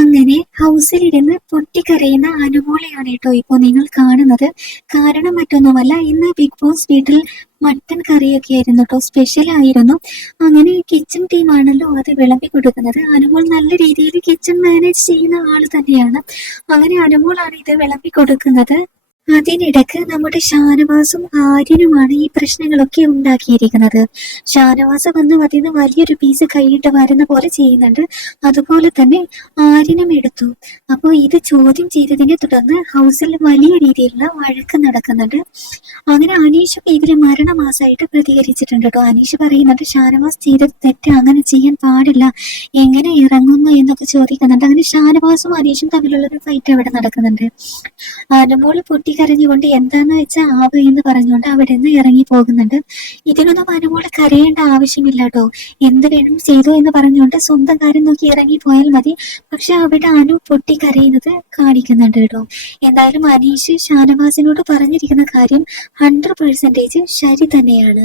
അങ്ങനെ ഹൗസിലിരുന്ന് പൊട്ടിക്കരയുന്ന അനുമോളെയാണ് കേട്ടോ ഇപ്പോൾ നിങ്ങൾ കാണുന്നത്. കാരണം മറ്റൊന്നുമല്ല ഇന്ന് ബിഗ് ബോസ് വീട്ടിൽ മട്ടൻ കറിയൊക്കെ ആയിരുന്നു കേട്ടോ സ്പെഷ്യൽ ആയിരുന്നു. അങ്ങനെ കിച്ചൺ ടീമാണല്ലോ അത് വിളമ്പി കൊടുക്കുന്നത്. അനുമോൾ നല്ല രീതിയിൽ കിച്ചൺ മാനേജ് ചെയ്യുന്ന ആൾ തന്നെയാണ്. അങ്ങനെ അനുമോളാണ് ഇത് വിളമ്പി കൊടുക്കുന്നത്. അതിനിടക്ക് നമ്മുടെ ഷാനവാസും ആര്യനുമാണ് ഈ പ്രശ്നങ്ങളൊക്കെ ഉണ്ടാക്കിയിരിക്കുന്നത്. ഷാനവാസ് വന്ന് അതിൽ നിന്ന് വലിയൊരു പീസ് കൈയിട്ട് വരുന്ന പോലെ ചെയ്യുന്നുണ്ട്. അതുപോലെ തന്നെ ആര്യനും എടുത്തു. അപ്പോൾ ഇത് ചോദ്യം ചെയ്തതിനെ തുടർന്ന് ഹൗസിൽ വലിയ രീതിയിലുള്ള വഴക്ക് നടക്കുന്നുണ്ട്. അങ്ങനെ അനീഷൊക്കെ ഇതിൽ മരണമാസമായിട്ട് പ്രതികരിച്ചിട്ടുണ്ട് കേട്ടോ. അനീഷ് പറയുന്നുണ്ട് ഷാനവാസ് ചെയ്തത് തെറ്റ് അങ്ങനെ ചെയ്യാൻ പാടില്ല. എങ്ങനെ ഇറങ്ങുന്നു എന്നൊക്കെ ചോദിക്കുന്നുണ്ട്. അങ്ങനെ ഷാനവാസും അനീഷും തമ്മിലുള്ള ഒരു ഫൈറ്റ് അവിടെ നടക്കുന്നുണ്ട്. അനുമോൾ പൊട്ടിക്കരഞ്ഞുകൊണ്ട് എന്താന്ന് വെച്ചാൽ ആവ് എന്ന് പറഞ്ഞുകൊണ്ട് അവിടെ നിന്ന് ഇറങ്ങി പോകുന്നുണ്ട്. ഇതിനൊന്നും അനുമോൾ കരയേണ്ട ആവശ്യമില്ല കേട്ടോ. എന്ത് വേണം ചെയ്തു എന്ന് പറഞ്ഞുകൊണ്ട് സ്വന്തം കാര്യം നോക്കി ഇറങ്ങി പോയാൽ മതി. പക്ഷെ അവിടെ അനു പൊട്ടിക്കരയുന്നത് കാണിക്കുന്നുണ്ട് കേട്ടോ. എന്തായാലും അനീഷ് ഷാനവാസിനോട് പറഞ്ഞിരിക്കുന്ന കാര്യം ഹൺഡ്രഡ് പെർസെന്റേജ് ശരി തന്നെയാണ്.